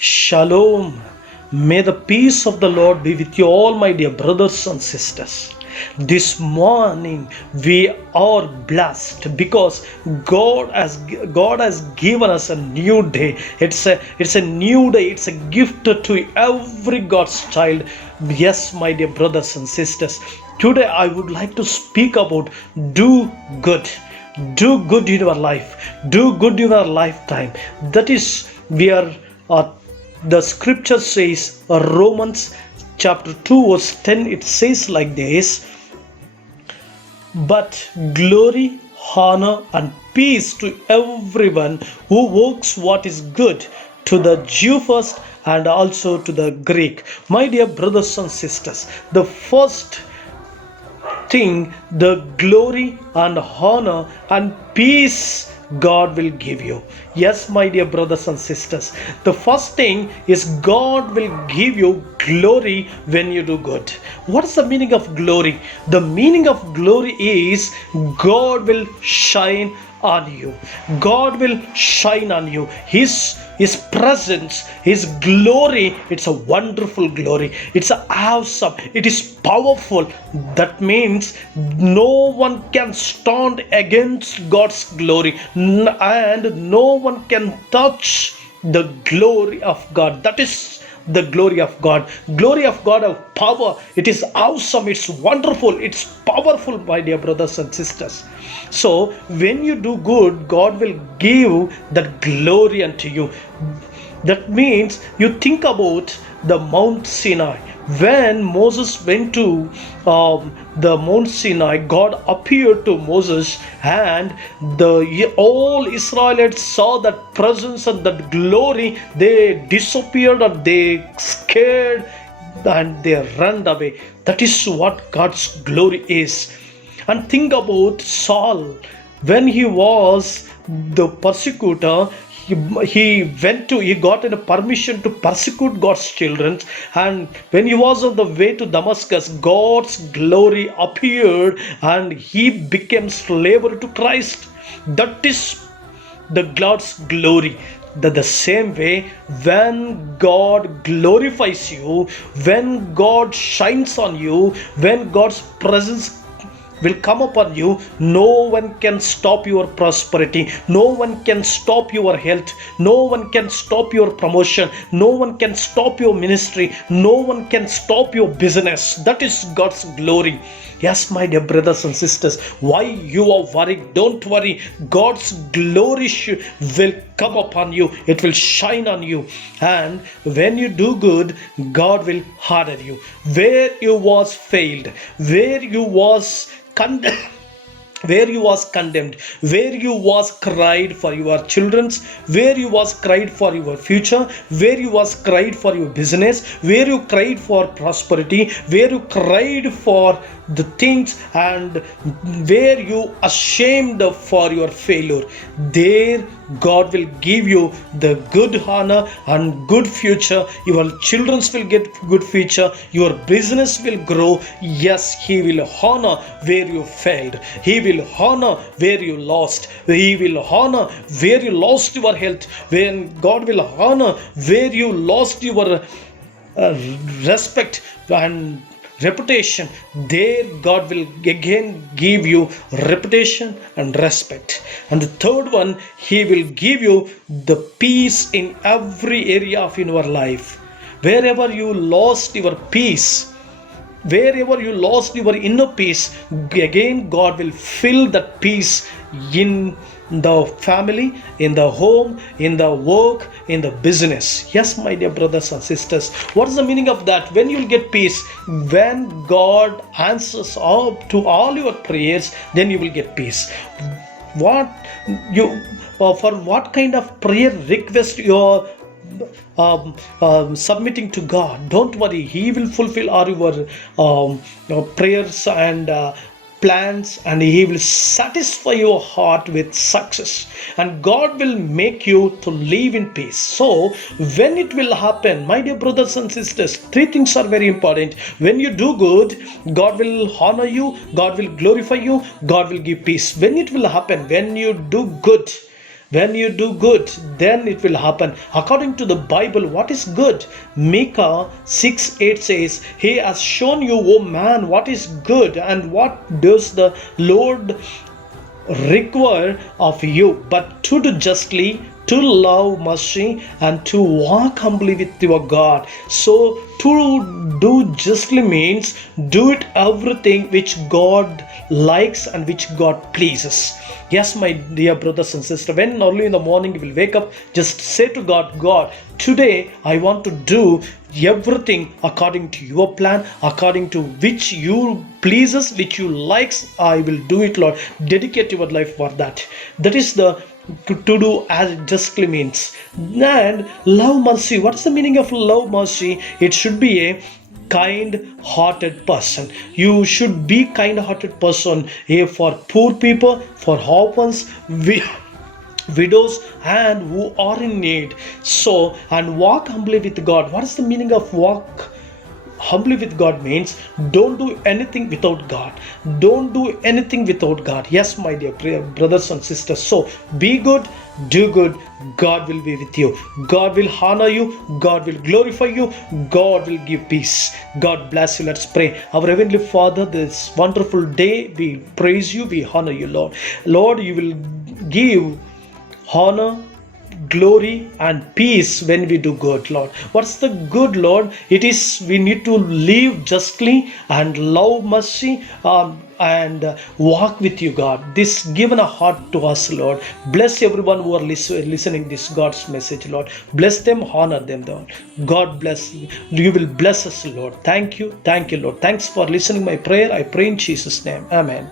Shalom. May the peace of the Lord be with you all, my dear brothers and sisters. This morning we are blessed because God has given us a new day. It's a new day. It's a gift to every God's child. Yes, my dear brothers and sisters. Today I would like to speak about do good. Do good in your life. Do good in your lifetime. That is where uh, the scripture says, Romans chapter 2 verse 10, it says like this: but glory, honor, and peace to everyone who works what is good, to the Jew first and also to the Greek. My dear brothers and sisters, the first thing, the glory and honor and peace God will give you. Yes, my dear brothers and sisters, the first thing is God will give you glory when you do good. What is the meaning of glory? The meaning of glory is God will shine on you. God will shine on you. His presence, His glory, it's a wonderful glory. It's awesome. It is powerful. That means no one can stand against God's glory, and no one can touch the glory of God. That is the glory of God. Glory of God of power. It is awesome. It's wonderful. It's powerful, my dear brothers and sisters. So when you do good, God will give that glory unto you. That means you think about the Mount Sinai. When Moses went to the Mount Sinai, God appeared to Moses, and the all Israelites saw that presence and that glory. They disappeared, and they scared, and they ran away. That is what God's glory is. And think about Saul. When he was the persecutor, he got a permission to persecute God's children. And when he was on the way to Damascus, God's glory appeared, and he became slaver to Christ. That is the God's glory. That the same way, when God glorifies you, when God shines on you, when God's presence will come upon you, no one can stop your prosperity, no one can stop your health, no one can stop your promotion, no one can stop your ministry, no one can stop your business. That is God's glory. Yes, my dear brothers and sisters, why you are worried? Don't worry. God's glory will come upon you. It will shine on you. And when you do good, God will honor you. Where you was failed, where you was condemned, where you was condemned, where you was cried for your children's, where you was cried for your future, where you was cried for your business, where you cried for prosperity, where you cried for the things, and where you ashamed for your failure, there God will give you the good honor and good future. Your children will get good future. Your business will grow. Yes, He will honor where you failed. He will honor where you lost. He will honor where you lost your health. When God will honor where you lost your respect and reputation, there God will again give you reputation and respect. And the third one, He will give you the peace in every area of your life. Wherever you lost your peace, wherever you lost your inner peace, again God will fill that peace in the family, in the home, in the work, in the business. Yes, my dear brothers and sisters, what is the meaning of that? When you will get peace, when God answers to all your prayers, then you will get peace. What you for what kind of prayer request you are submitting to God, don't worry, He will fulfill all your prayers and plans, and He will satisfy your heart with success, and God will make you to live in peace. So when it will happen, my dear brothers and sisters, three things are very important. When you do good, God will honor you, God will glorify you, God will give peace. When it will happen, when you do good, When you do good, then it will happen. According to the Bible, what is good? Micah 6:8 says, He has shown you, O man, what is good, and what does the Lord require of you, but to do justly, to love mercy, and to walk humbly with your God. So, to do justly means do it everything which God likes and which God pleases. Yes, my dear brothers and sisters, when early in the morning you will wake up, just say to God, God, today I want to do everything according to your plan, according to which you pleases, which you likes. I will do it, Lord. Dedicate your life for that. That is the to do as justly means. And love mercy. What is the meaning of love mercy? It should be a kind-hearted person. You should be kind-hearted person, for poor people, for orphans, widows, and who are in need. So, and walk humbly with God. What is the meaning of walk humbly with God? Means don't do anything without God. Don't do anything without God. Yes, my dear brothers and sisters. So be good, do good. God will be with you. God will honor you. God will glorify you. God will give peace. God bless you. Let's pray. Our Heavenly Father, this wonderful day, we praise you. We honor you, Lord. Lord, you will give honor, glory, and peace when we do good, Lord. What's the good, Lord? It is we need to live justly and love mercy, and walk with you, God. This given a heart to us, Lord. Bless everyone who are listening this God's message, Lord. Bless them, honor them, Lord. God bless you. You will bless us, Lord. Thank you, Lord. Thanks for listening my prayer. I pray in Jesus' name. Amen.